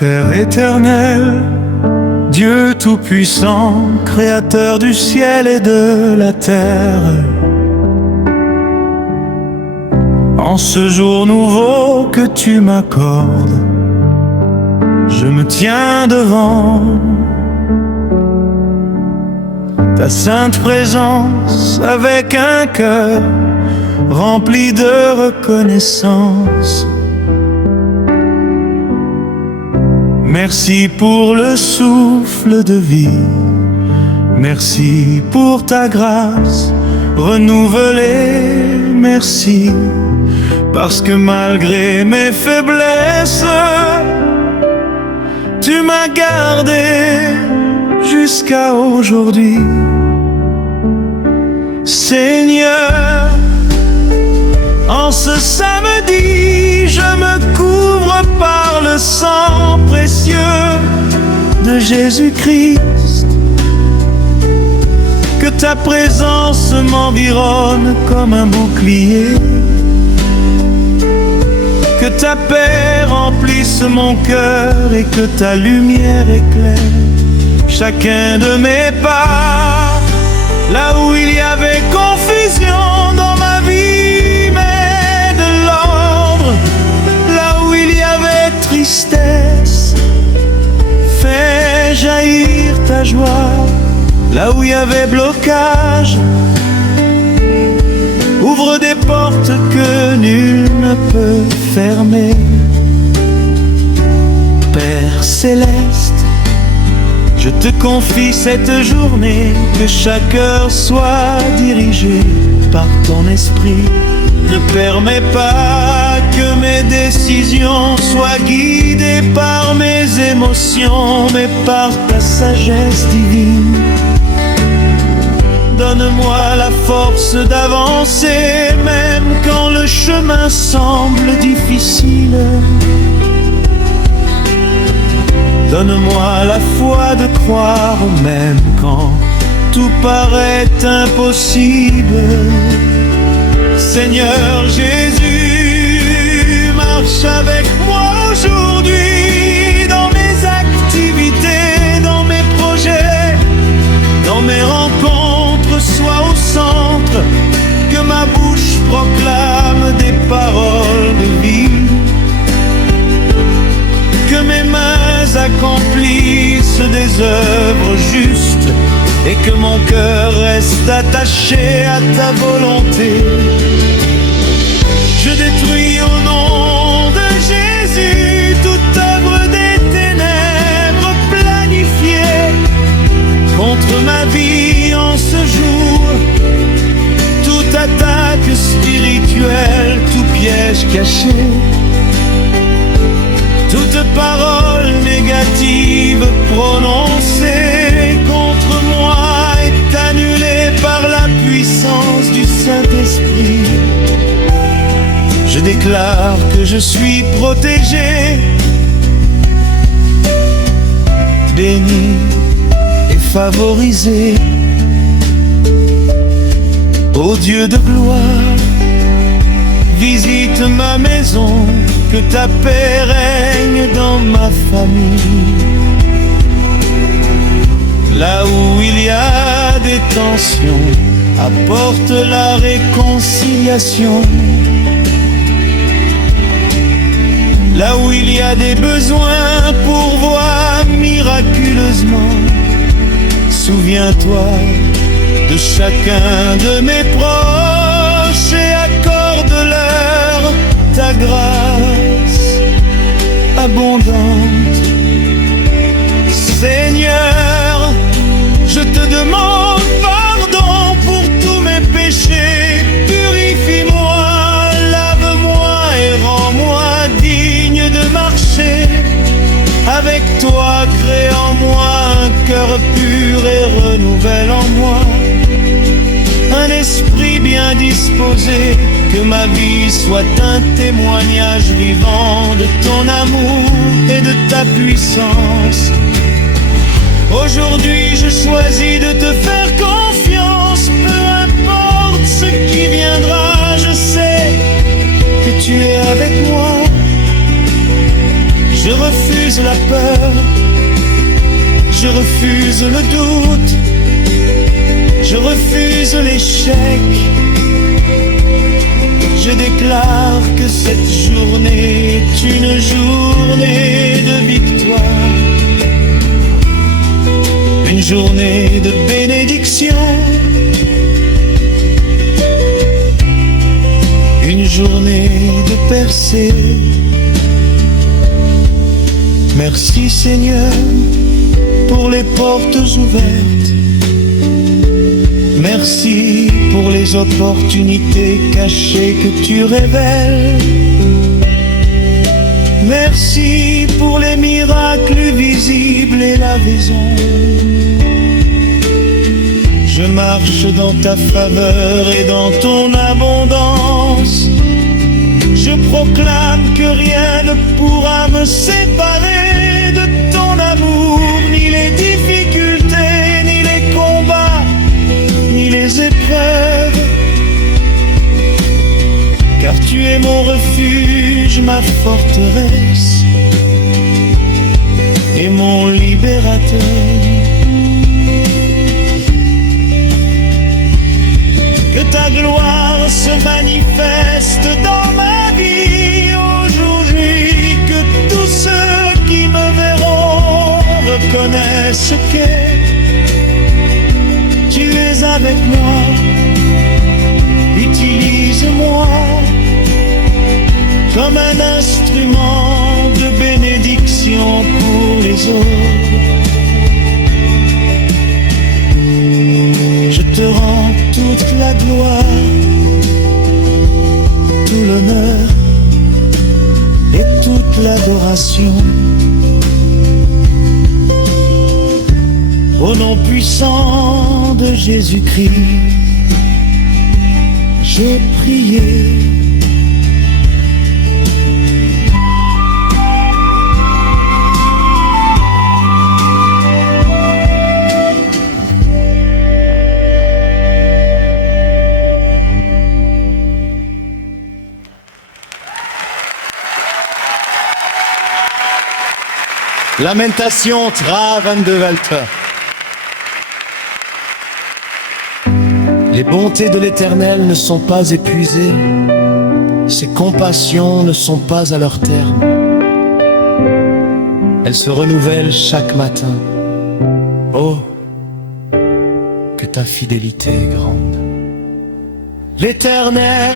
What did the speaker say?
Père éternel, Dieu tout-puissant, créateur du ciel et de la terre, en ce jour nouveau que tu m'accordes, je me tiens devant ta sainte présence avec un cœur rempli de reconnaissance. Merci pour le souffle de vie, merci pour ta grâce renouvelée, merci parce que malgré mes faiblesses, tu m'as gardé jusqu'à aujourd'hui. Seigneur, en ce samedi, je me couvre par le sang précieux de Jésus-Christ. Que ta présence m'environne comme un bouclier, que ta paix remplisse mon cœur et que ta lumière éclaire chacun de mes pas. Là où il y avait confusion dans ma vie, mets de l'ordre. Là où il y avait tristesse, fais jaillir ta joie. Là où il y avait blocage, ouvre des portes que nul ne peut fermer. Père céleste, je te confie cette journée, que chaque heure soit dirigée par ton esprit. Ne permets pas que mes décisions soient guidées par mes émotions, mais par ta sagesse divine. Donne-moi la force d'avancer, même quand le chemin semble difficile. Donne-moi la foi de croire, même quand tout paraît impossible. Seigneur Jésus, marche avec moi aujourd'hui, dans mes activités, dans mes projets, dans mes rencontres, sois au centre, que ma bouche proclame des paroles de vie, que mes mains accomplissent des œuvres justes et que mon cœur reste attaché à ta volonté. Je détruis au nom de Jésus toute œuvre des ténèbres planifiée contre ma vie en ce jour, toute attaque spirituelle, tout piège caché, toute parole négative prononcée contre moi est annulée par la puissance du Saint-Esprit. Je déclare que je suis protégé, béni et favorisé. Ô Dieu de gloire, visite ma maison, que ta paix règne dans ma famille. Là où il y a des tensions, apporte la réconciliation. Là où il y a des besoins, pourvois miraculeusement. Souviens-toi de chacun de mes proches et accorde-leur ta grâce abondante. Seigneur, je te demande pardon pour tous mes péchés. Purifie-moi, lave-moi et rends-moi digne de marcher avec toi. Crée en moi un cœur pur et renouvelle en moi un esprit bien disposé. Que ma vie soit un témoignage vivant de ton amour et de ta puissance. Aujourd'hui je choisis de te faire confiance, peu importe ce qui viendra, je sais que tu es avec moi. Je refuse la peur, je refuse le doute, je refuse l'échec. Je déclare que cette journée est une journée de victoire, une journée de bénédiction, une journée de percée. Merci Seigneur pour les portes ouvertes. Merci pour les opportunités cachées que tu révèles. Merci pour les miracles visibles et la raison. Je marche dans ta faveur et dans ton abondance. Je proclame que rien ne pourra me séparer de ton amour, ni les difficultés, ni les combats, ni les épreuves. Car tu es mon refuge, ma forteresse et mon libérateur. Que ta gloire se manifeste dans ma vie aujourd'hui, que tous ceux qui me verront reconnaissent que tu es avec moi. Utilise-moi comme un instrument de bénédiction pour les autres. Je te rends toute la gloire, tout l'honneur et toute l'adoration. Au nom puissant de Jésus-Christ, j'ai prié. Lamentation Tra 22 Walter. Les bontés de l'Éternel ne sont pas épuisées, ses compassions ne sont pas à leur terme. Elles se renouvellent chaque matin. Oh, que ta fidélité est grande. L'Éternel